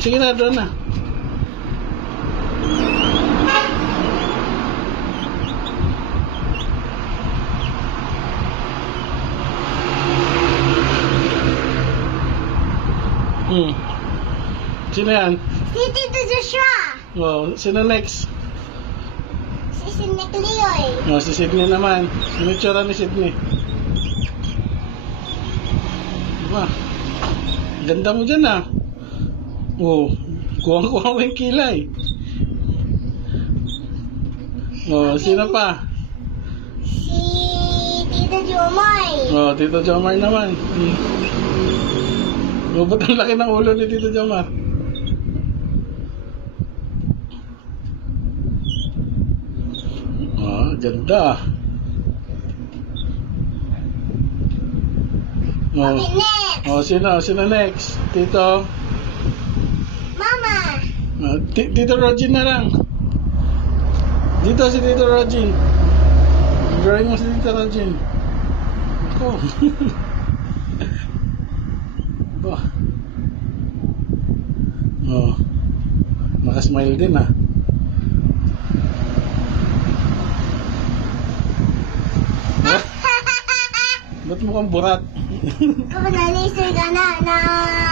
Sige na, doon na. Sino yan? Si Tito Joshua. Oh, sino next? Si Sinek Leoy. Oh, si Sydney naman. Sino tsura ni Sydney? Diba? Ganda mo dyan ah. Oh, kuwang-kuwang mo yung kilay. Oh, sino pa? Si Tito Jomay. Oh, Tito Jomar naman. Oh, ba't ang laki ng ulo ni Tito Jomar? Oh, ganda. Oh, Okay, next. oh sino next? Tito? Mama. Tito Rogin na lang. Dito si Tito Rogin. Drawing mo si Tito Rogin. Ako. Ba. Oh. Nakasmile din ah. Ba't mukhang burat? Kapag nalisay ka na